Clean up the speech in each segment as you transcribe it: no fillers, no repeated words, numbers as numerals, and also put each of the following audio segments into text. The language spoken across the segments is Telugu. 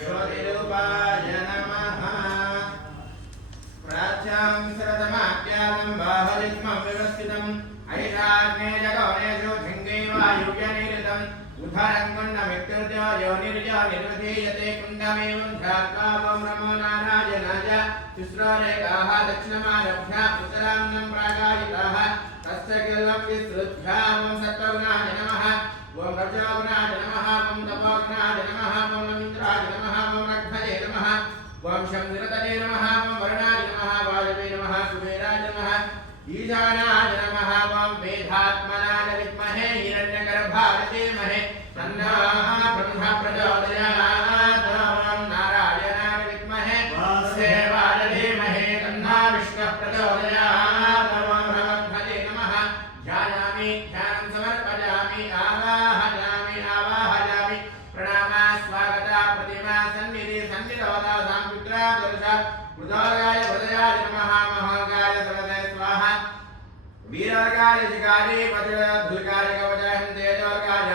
ज्योतिरूपाय नमः प्राच्यां सरदमाख्यातं बाहुलित्मं व्यवस्थितम् ऐशान्ये जगवनेषु झिङ्गे वायुव्यनिरतम् उद्धरङ्कुण्डमित्युर्जो योनिर्जो निर्वधीयते कुण्डमेवं ध्यात्वावं रमो नारायणाय शुश्रूषकाः दक्षिणमारभ्य उत्तरान्नं प्रागायिताः तस्य किलं विसृज्यामं सत्त्वगुणाय नमः ॐ रजोगुणाय नमः ॐ तपोगुणाय नमः ॐ इन्द्राय नमः ॐ रघ्मये नमः ॐ शंसिरतये नमः ॐ वरुणाय नमः वायवे नमः कुबेराय नमः ईशानाय नमः ॐ वेदात्मनाय विद्महे हिरण्यगर्भाय धीमहि तन्नो ब्रह्म प्रचोदयात् ॐ नारायणाय विद्महे वासुदेवाय धीमहि तन्नो विष्णुः प्रचोदयात् ॐ भगवते नमः ध्यायामि ध्यानं समर्पयामि आवाहयामि प्रणामा स्वागता प्रतिमा सन्निधि सन्निधोदा सांपुत्रा दर्श उदाराय वदयाय नमः महागाय सर्वदे स्वाहा वीरार्गाय जिगारे वज्रधुर्गाय कवचहं तेजोर्गाय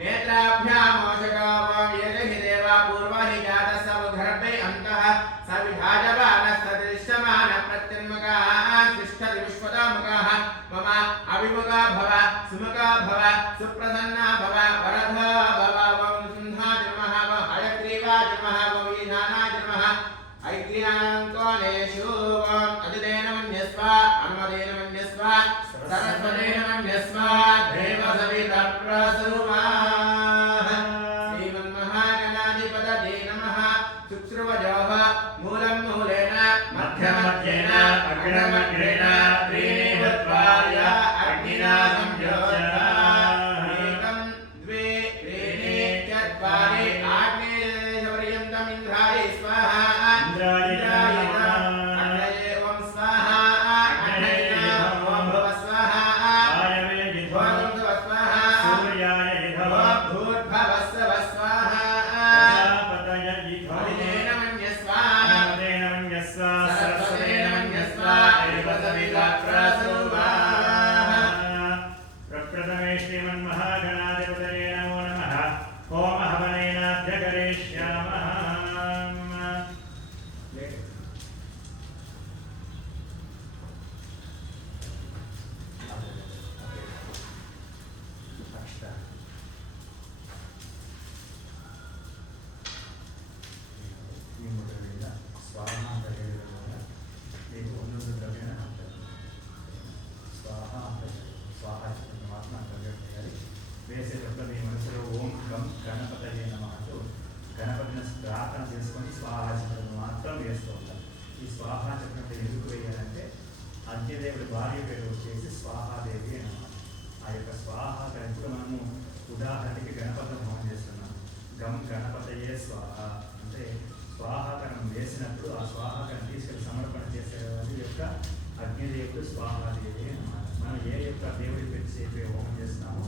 नेत्राभ्यामोषकावं यजहि देवा पूर्वहि जातस्य उद्धरभे अन्तः सविधाजबालस्तदृश्यमान प्रत्यन्मुखाः तिष्ठति विश्वदामुखाः मम अभिमुखा भव सुमुखा भव सुप्रसन्ना भव वरदा भव वं सुन्धाय नमः वं हयग्रीवाय नमः वं ईशानाय नमः ऐक्रियाङ्कोनेषु वं अदितेन मन्यस्व अनुमतेन मन्यस्व सरस्वतेन मन्यस्व देव सविता प्रसूमाः श्रीमन्महागणाधिपतये नमः शुश्रुवजोः मूलं मूलेन मध्यमध्येन अग्रमग्रेण त्रीणि भूत्वाय अग्निना संयोज्य एकं द्वे त्रीणि चत्वारि आग्नेयपर्यन्तम् इन्द्राय स्वाहा వేసేటప్పుడు మీ మనసులో ఓం గం గణపతయే నమః అంటూ గణపతిని ప్రార్థన చేసుకొని స్వాహా చక్రం మాత్రం వేస్తూ ఉంటాం. ఈ స్వాహా చక్రం ఎందుకు వేయాలంటే అగ్నిదేవుడి భార్య పేరు వచ్చేసి స్వాహాదేవి అన్నమాట. ఆ యొక్క స్వాహా ఇప్పుడు మనము ఉదాహరణకి గణపతి హోమం చేస్తున్నాం. గం గణపతయే స్వాహ అంటే స్వాహాకరణం వేసినప్పుడు ఆ స్వాహాకరణం తీసుకెళ్ళి సమర్పణ చేసేవారి యొక్క అగ్నిదేవుడు స్వాహాదేవి అన్నమాట. మనం ఏ యొక్క దేవుడి పేరు చేపే హోమం చేస్తున్నామో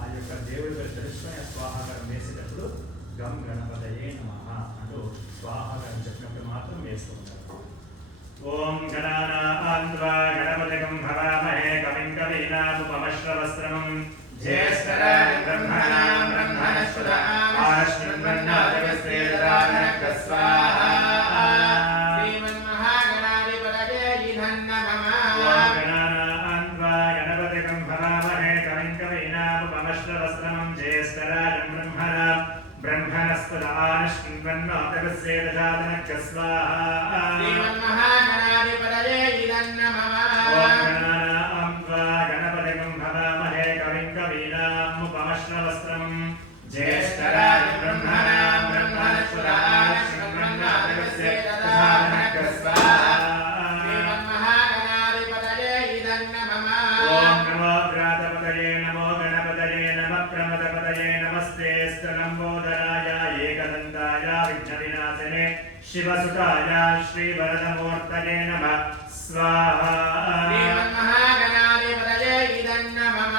ఆ యొక్క దేవుడి పేరు తెలుసుకొని ఆ స్వాహాకరం వేసేటప్పుడు గం గణపతయే నమః అంటూ స్వాహాకరం చెప్పినప్పుడు మాత్రం వేస్తూ ఉంటారు. ఓం గణానాం త్వా గణపతిం హవామహే కవిం కవీనాముపమశ్రవస్త్రమం జ్యేష్ఠరాజం బ్రహ్మణాం బ్రహ్మణస్పద ఆనశ్వన్వన్నోతివస్తే దదానః స్వాహా श्रीमन्महागणाधिपतये नमः ఓం గణానాం త్వా గణపతిం హవామహే కవిం కవీనాముపమశ్రవస్త్రమం జ్యేష్ఠరాజం బ్రహ్మణాం బ్రహ్మణస్పద ఆనశ్వన్వన్నోతివస్తే దదానః స్వాహా श्रीमन्महागणाधिपतये नमः ఓం గణానాం త్వా గణపతిం హవామహే కవిం కవీనాముపమశ్రవస్త్రమం జ్యేష్ఠరాజం బ్రహ్మణాం బ్రహ్మణస్పద ఆనశ్వన్వన్నోతివస్తే దదానః స్వాహా श्रीमन्महागणाधिपतये नमः ఓం నమో గ్రాతపతయే నమో గణపతయే నమః ప్రమదపతయే నమస్తే స్థలంబోధరాయ ఏకదంతాయ విఘ్నవినాశనే శివసుతాయ శ్రీవరదమూర్తయే నమః స్వాహా श्रीमन्महागणाधिपतये नमः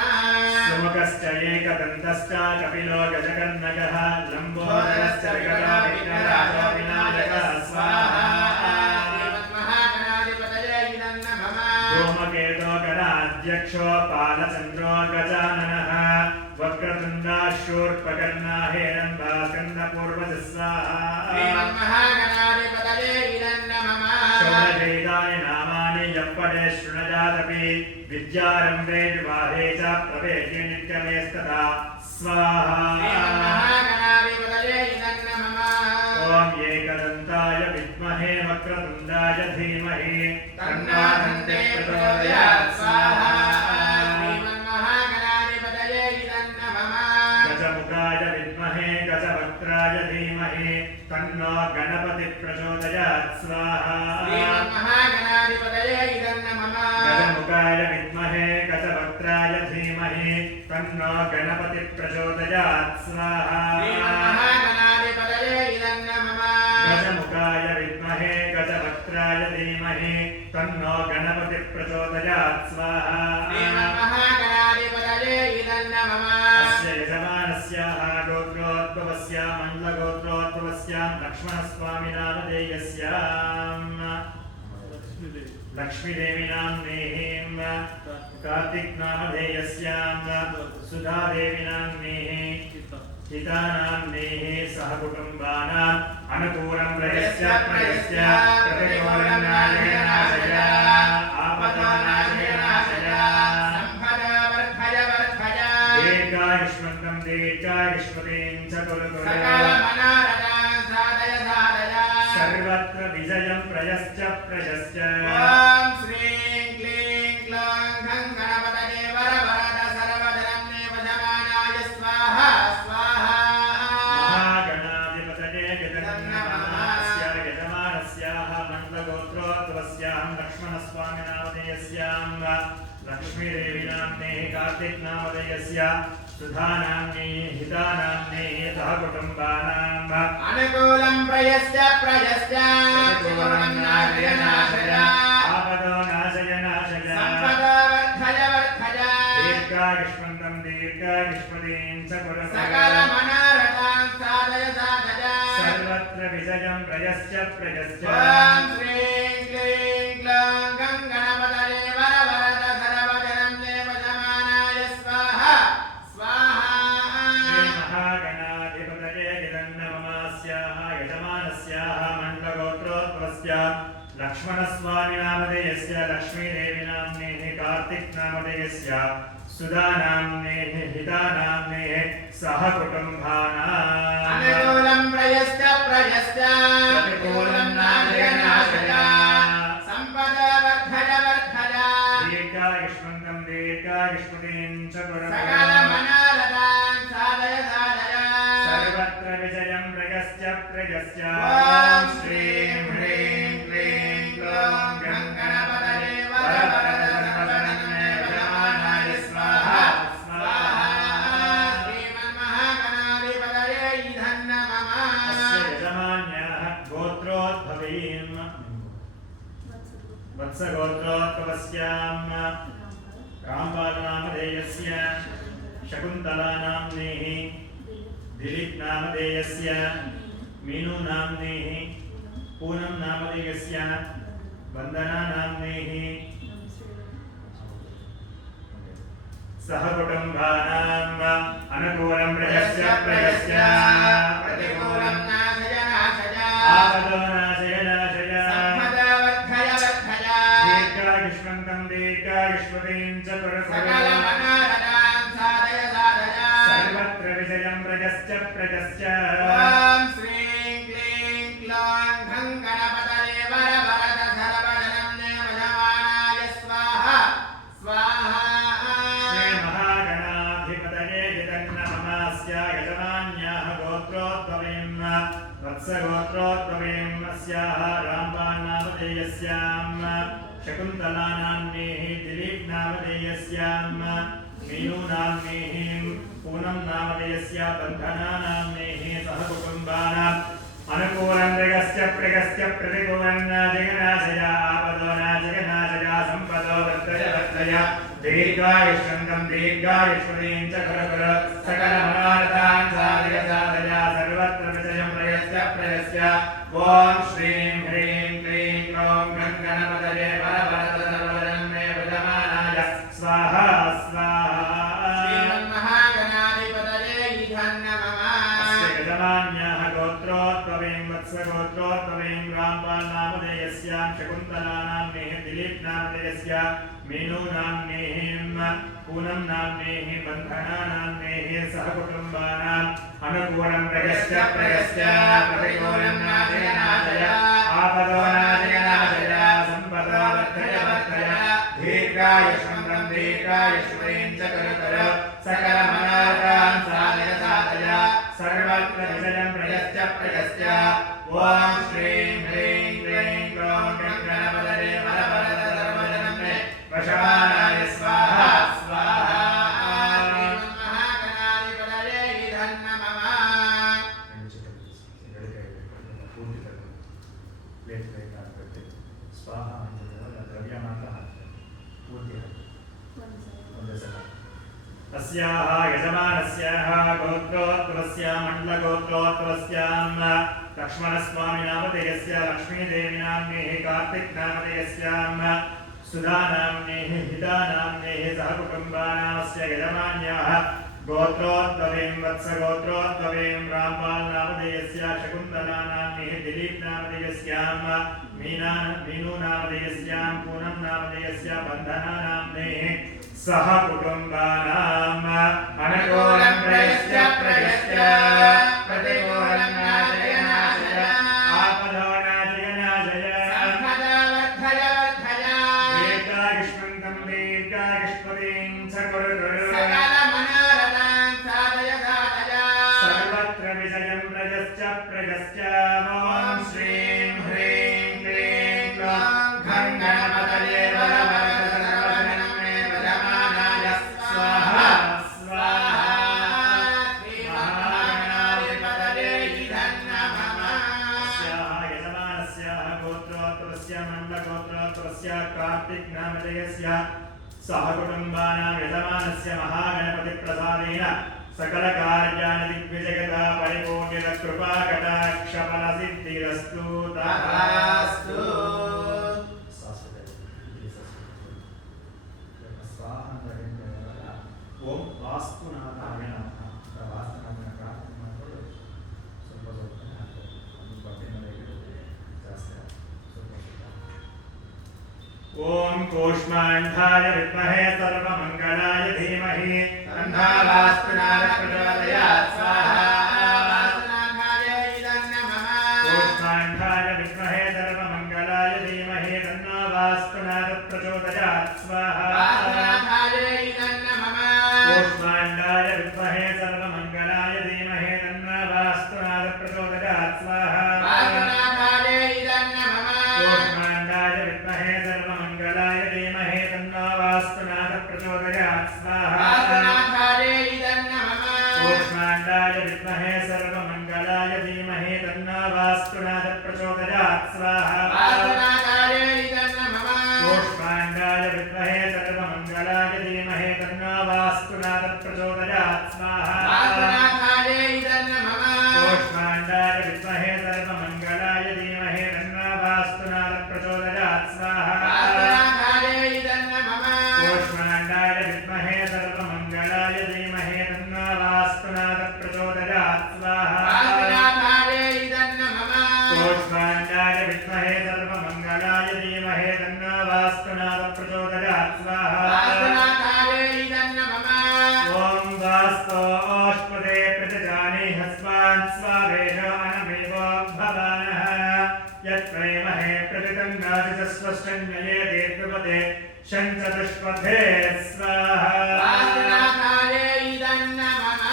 సుముఖశ్చ ఏకదంతశ్చ కపిలో గజకర్ణకః లంబోదరశ్చ వికటో విఘ్నరాజో వినాయకः స్వాహా श्रीमन्महागणाधिपतये नमः ధూమకేతో గణాధ్యక్షో పాలచంద్రో గజాననః వక్రతుండా శూర్పకర్ణా హేరంబా స్కందపూర్వ श्रीमन्महागणाधिपतये नमः षोडशैतानि नामानि यप्पडे शृणुयादपि विद्यारम्भे विवाहे च प्रवेशे नित्यमेस्तथा स्वाहा श्रीमन्महागणाधिपतये नमः ॐ एकदन्ताय विद्महे वक्रतुण्डाय धीमहि तन्नो दन्ते प्रचोदयात् स्वाहा श्रीमन्महागणाधिपतये नमः गजमुखाय विद्महे गजवक्त्राय धीमहि तन्नो गणपतिः प्रचोदयात् स्वाहा श्रीमन्महागणाधिपतये नमः गजमुखाय विद्महे गजवक्त्राय धीमहि तन्नो गणपतिः प्रचोदयात् स्वाहा श्रीमन्महागणाधिपतये नमः गजमुखाय विद्महे गजवक्त्राय धीमहि तन्नो गणपतिः प्रचोदयात् स्वाहा श्रीमन्महागणाधिपतये नमः अस्य यजमानस्याः गोत्रोद्भवस्य मण्डलगोत्रोद्भवस्यां लक्ष्मणस्वामिनामधेयस्याम् लक्ष्मीदेवीनाम्नेः कार्तिकनामधेयस्यां सुधादेवीनाम्नेः हितानाम्नेः सह कुटुम्बानाम् अनुकूलं प्रयस्य प्रतिकूलं नाशय नाशय आपदो नाशय नाशय दीर्घायुष्मन्तं दीर्घायुष्मतीं च कुरु कुरु सर्वत्र विजयं प्रयश्च प्रशश्च ॐ श्रीं क्लीं क्लौं घं गणपतये वरवरद सर्वधनं वशमानाय स्वाहा स्वाहा महागणाधिपतये जगन्नाथस्य यजमानस्याः मण्डलगोत्रोद्भवस्यां लक्ष्मणस्वामिनामधेयस्यां लक्ष्मीदेवीनाम्नेः कार्तिकनामधेयस्य सुधानाम्नेः हितानाम्नेः सह कुटुम्बानाम् अनुकूलं प्रयश्च प्रतिकूलं नाशय नाशय आपदो नाशय नाशय सम्पदा वर्धय वर्धय दीर्घायुष्मन्तं दीर्घायुष्मतीं च कुरु सकलमनारथां साधय साधय सर्वत्र विजयं प्रयश्च प्रयश्च ॐ श्रीं क्लीं क्लौं गं गणपतये वरवरद सर्वधनं वशमानाय स्वाहा स्वाहा श्रीमहागणाधिपतये नमस्याः यजमानस्याः मण्डलगोत्रोद्भवस्य लक्ष्मणस्वामिनामधेयस्य लक्ष्मीदेवीनाम्नेः कार्तिकनामधेयस्य सुधानाम्नेः हितानाम्नेः सह कुटुम्बानाम् अनुकूलं प्रयश्च प्रयश्च प्रतिकूलं नाशय नाशय सम्पदा वर्धय वर्धय दीर्घायुष्मन्तं दीर्घायुष्मतीं च कुरु सकलमनारथां साधय साधय सर्वत्र विजयं प्रयश्च प्रयश्च ॐ श्रीं ह्रीं क्लीं क्लौं गं गणपतये वरवरद सर्वधनं वशमानाय स्वाहा स्वाहा श्रीमन्महागणाधिपतये नमः अस्य यजमान्याः गोत्रोद्भवीं वत्सगोत्रोद्भवस्यां रामपालनामधेयस्य शकुन्तलानाम्नेः दिलीपनामधेयस्य मीनूनाम्नेः पूनमनामधेयस्य वन्दनानाम्नेः सह कुटुम्बानाम् अनुकूलं प्रयश्च प्रयश्च प्रतिकूलं नाशय नाशय आपदो नाशय नाशय सम्पदा वर्धय वर्धय दीर्घायुष्मन्तं दीर्घायुष्मतीं च कुरु सकलमनारथां साधय साधय सर्वत्र विजयं प्रयश्च प्रयश्च ॐ श्रीं क्लीं क्लौं घं गणपतये वरवरद सर्वधनं वशमानाय स्वाहा स्वाहा श्रीमहागणाधिपतये नमस्स्य यजमान्याः गोत्रोद्भवीं वत्सगोत्रोद्भवीं अस्याः रामपालनामधेयस्यां शकुन्तलानाम्नेः दिलीपनामधेयस्यां मीनूनाम्नेः पूनमनामधेयस्य बन्धनानाम्नेः सह कुटुम्बानाम् अनुकूलं प्रयश्च प्रयश्च प्रतिकूलं नाशय नाशय आपदो नाशय नाशय सम्पदो वर्धय वर्धय दीर्घायुष्मन्तं दीर्घायुष्मतीं च कुरु कुरु सकलमनारथां साधय साधय सर्वत्र विजयं प्रयश्च प्रयश्च ॐ श्रीं ह्रीं क्लीं क्लौं गं गणपतये वरवरद सर्वधनं वशमानाय स्वाहा स्वाहा श्रीमन्महागणाधिपतये नमः अस्य यजमान्याः गोत्र गोत्रोद्भवें वत्सगोत्रोद्भवें रामपाल नामधेयस्यां शकुन्तला नाम्नेः दिलीप नामधेयस्य मीनू नाम्नेः पूनम नाम्नेः बन्धना नाम्नेः सहकुटुम्बानाम् अनुकूलं प्रयश्च प्रतिकूलं नाशय नाशय आपदो नाशय नाशय सम्पदो वर्धय वर्धय दीर्घायुष्मन्तं दीर्घायुष्मतीं च कर सकलमनार्थान् साधय साधय सर्वत्र विजयं प्रयश्च ॐ श्रीं ह्रीं क्लीं ग्लौं गणपतये वरवरद सर्वजनं मे वशमानाय स्वाहा स्वाहा अस्याः यजमानस्याः गोत्रोद्भवस्य मण्डलगोत्रोद्भवस्यां लक्ष्मणस्वामिनामधेयस्य लक्ष्मीदेवीनाम्नेः कार्तिकनामधेयस्यां सुधानाम्नेः हितानाम्नेः सहकुटुम्बानामस्य यजमान्याः गोत्रोद्भवें वत्सगोत्रोद्भवें रामपालनामधेयस्य शकुन्तलानाम्नेः दिलीपनामधेयस्यां मीनू नामधेयस्यां पूनम नामधेयस्य बन्धनानाम्नेः सह कुटुम्बानाम् अनुकूलं प्रयश्च प्रतिकूलं नाशय नाशय आपदो नाशय नाशय सम्पदो वर्धय वर्धय दीर्घायुष्मन्तं दीर्घायुष्मतीं च कुरु सकलमनोरथान् साधय साधय सर्वत्र विजयं प्रयश्च ॐ श्रीं ह्रीं क्लीं ग्लौं गणपतये कार्तिकनामधेयस्य सहकुटुम्बानां यजमानस्य महागणपतिप्रसादेन सकलकार्याणि दिग्विजयता परिपूर्णकृपाकटाक्षफलसिद्धिरस्तु तथास्तु। ओम वास्तुनाथाय नमः। वास्तुनाथನ ಪ್ರಾರ್ಥನೆ ಮಾಡಿಕೊಂಡು ಸ್ವಲ್ಪ ಒಂದು ಪಟ್ಟಿನಲ್ಲಿ ओम कूष्माण्डाय विद्महे सर्वमंगलाय धीमहि तन्नो वास्तुनाथ प्रचोदयात् स्वाहा वास्तुनाथाय नमः। कूष्माण्डाय विद्महे सर्वमंगलाय धीमहि तन्नो वास्तुनाथ प्रचोदयात् स्वाहा वास्तुनाथाय नमः। कूष्माण्डाय विद्महे सर्वमंगलाय धीमहि तन्नो वास्तुनाथ प्रचोदयात् स्वाहा वास्तुनाथाय नमः। कूष्माण्डाय विद्महे सर्वमंगलाय धीमहि तन्नो वास्तुनाथ प्रचोदयात् स्वाहा वास्तुनाथाय नमः। कूष्माण्डाय विद्महे सर्वमंगलाय धीमहि तन्नो वास्तुनाथ प्रचोदयात् स्वाहा वास्तुनाथाय नमः। कूष्माण्डाय विद्महे सर्वमंगलाय धीमहि तन्नो वास्तुनाथ प्रचोदयात् स्वाहा वास्तुनाथाय नमः। कूष्माण्डाय विद्महे सर्वमंगलाय धीमहि तन्नो वास्तुनाथ प्रचोदयात् स्वाहा वास्तुनाथाय नमः। कूष्माण्डाय विद्महे सर्वमंगलाय धीमहि तन्नो वास्तुनाथ प्रचोदयात् स्वाहा वास्तुनाथाय नमः। कूष्माण्डाय विद्महे सर्वमंगलाय धीमहि तन्नो वास्तुनाथ प्रचोदयात् स्वाहा वास्तुनाथाय नमः। ओम वास्तोष्पदे प्रतिजाने हस्वान् स्वावेशो अनमेवो भवानः यत्प्रेमहे प्रतितन्नादितस्वष्टन्यये देवपदे शञ्चतुष्पथे स्वाहा वास्तुनाथाय नमः।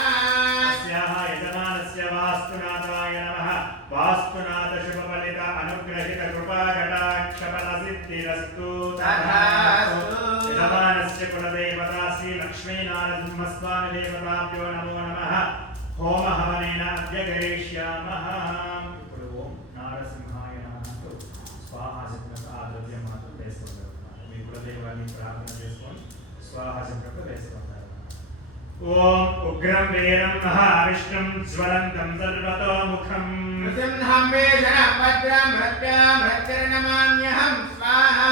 अस्याः यजमानस्य वास्तुनाथाय नमः। वास्तुनाथ शुभफलित अनुग्रहित कृपाकटाक्षफलसिद्धिरस्तु तथास्तु। यजमानस्य कुलदेवता श्री लक्ष्मीनारसिंहस्वामिदेवताभ्यो नमो नमः। होम हवनेन अद्य करिष्यामः। ఇప్పుడు ఓం నారసింహాయ నమః స్వాహా శబ్దంతో ఆ ద్రవ్యం మాత్రం వేసుకుంటారు. మీ కులదేవాన్ని ప్రార్థన చేసుకొని స్వాహా శబ్దంతో వేసుకుంటారు. ఓం ఉగ్రం వీరం మహావిష్ణుం జ్వలంతం సర్వతోముఖం నృసింహం వేషణం భద్రం భద్రం భద్రనమామ్యహం స్వాహా